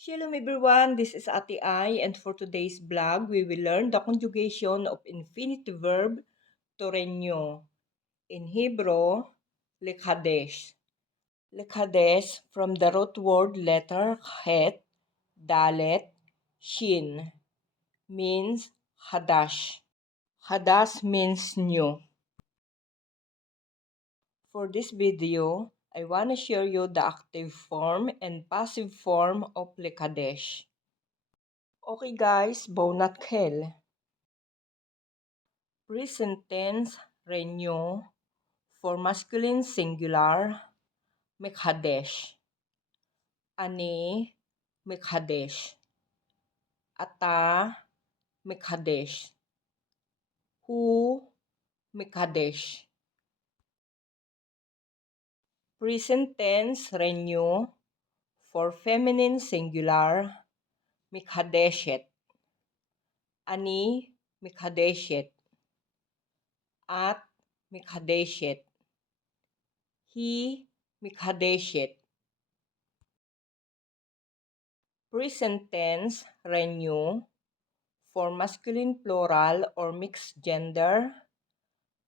Shalom everyone, this is Ate Ai, and for today's vlog, we will learn the conjugation of infinitive verb to renew. In Hebrew, Lechadesh. Lechadesh from the root word letter Het, Dalet, Shin means Hadash. Hadash means new. For this video, I want to share you the active form and passive form of Lechadesh. Okay guys, Bonat Kel. Present tense, renew. For masculine singular, Lechadesh. Ani, Lechadesh. Ata, Lechadesh. Hu, Lechadesh. Present tense, renew. For feminine singular, Lekhadeshet. Ani, Lekhadeshet. At, Lekhadeshet. He, Lekhadeshet. Present tense, renew. For masculine plural or mixed gender,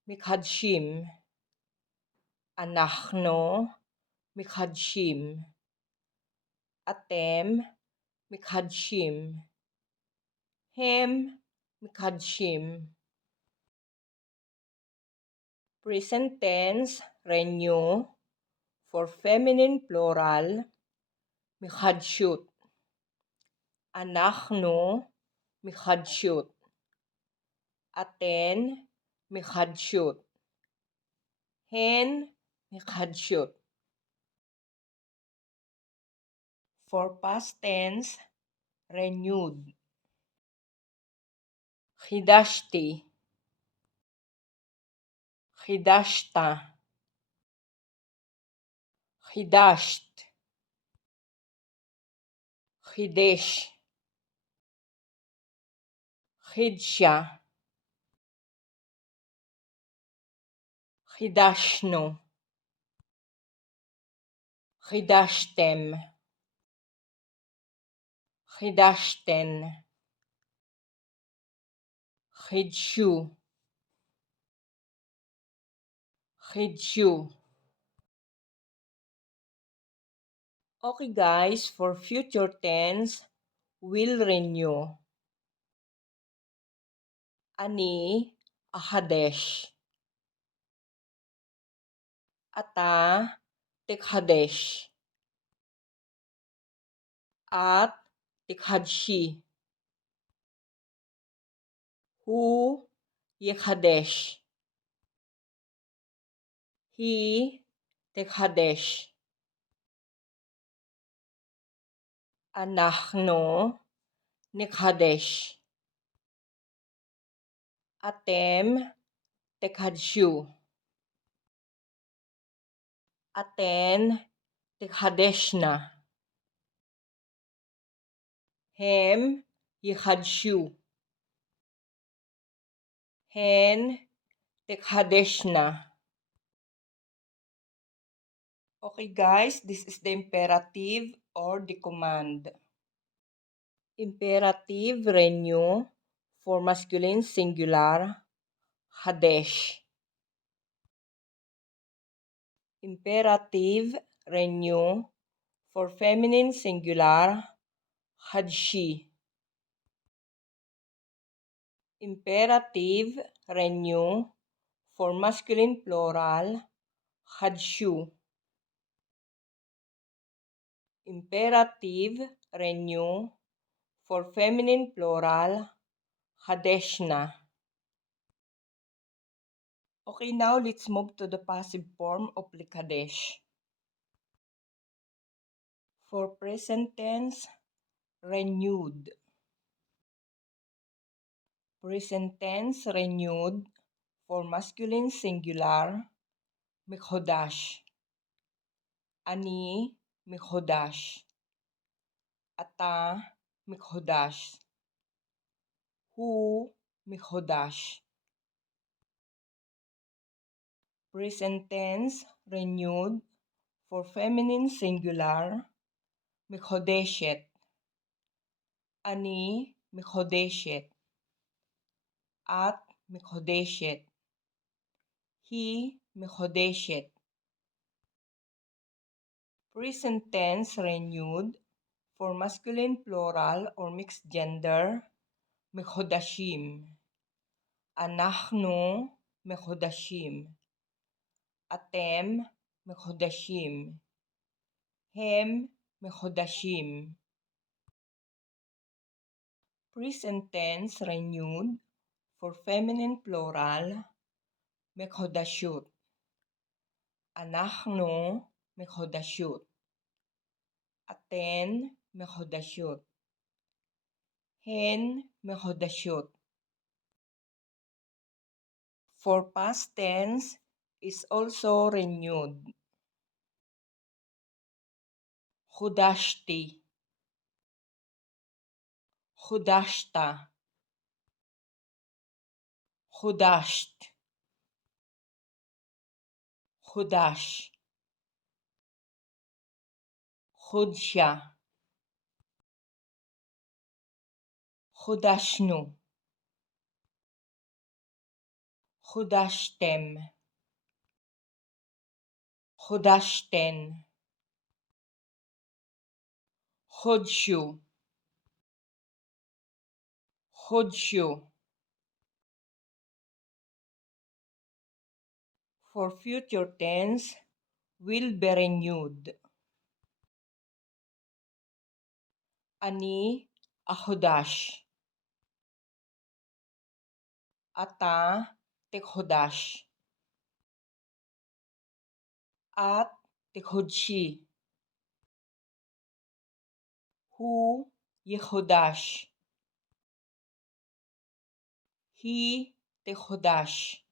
Mikhadshim. Anachno, Mikhadshim. Atem, Mikhadshim. Hem, Mikhadshim. Present tense, renew. For feminine plural, Mikhadshut. Anachno, Mikhadshut. Aten, Mikhadshut. Hen, Mikhadshut. For past tense, renewed. Khidashti. Khidashta. Khidasht. Khidesh. Khidsha. Khidashno. Khidashtem. Khidashten. Khidshu. Khidshu. Okay guys, for future tense, will renew. Ani, Ahadesh. Ata, Tikhadesh. At, Tikhadshi. Hu, Yekhadesh. He, Tikhadesh. Anachno, Nikhadesh. Atem, Tikhadshu. Aten, Tikhadeshna. Hem, Yikhadshu. Hen, Tikhadeshna. Okay guys, this is the imperative or the command. Imperative, renew. For masculine singular, Hadesh. Imperative, renew. For feminine singular, Hadshi. Imperative, renew. For masculine plural, Hadshu. Imperative, renew. For feminine plural, Hadeshna. Okay, now let's move to the passive form of Lechadesh. For present tense, renewed. Present tense, renewed. For masculine singular, Mikhodash. Ani, Mikhodash. Ata, Mikhodash. Hu, Mikhodash. Present tense, renewed. For feminine singular, Mikhodeshet. אני מחודשת. את מחודשת. היא מחודשת. Present tense renewed for masculine plural or mixed gender, מחודשים. אנחנו מחודשים. אתם מחודשים. הם מחודשים. Present tense renewed for feminine plural, מחודשות. אנחנו מחודשות. אתן מחודשות. הן מחודשות. For past tense is also renewed. חודשתי. חודשת. חודשת. חודש. חודשה. חודשנו. חודשתם. חודשתן. חודשו. חודשו. For future tense will be renewed. אני החודש. אתה תחודש. את תחודשי. הוא יחודש. היא תחודש.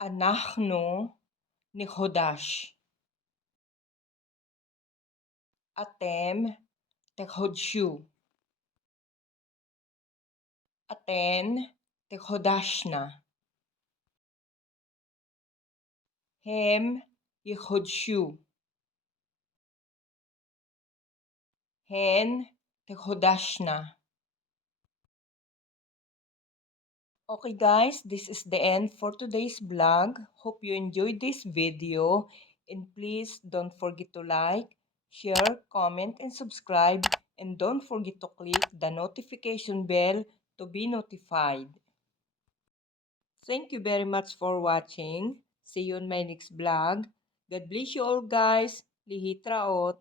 אנחנו נחודש. אתם תחודשו. אתן תחודשנה. הם יחודשו. הן תחודשנה. Okay guys, this is the end for today's vlog. Hope you enjoyed this video and please don't forget to like, share, comment, and subscribe, and don't forget to click the notification bell to be notified. Thank you very much for watching. See you on my next vlog. God bless you all guys. Lihitraot.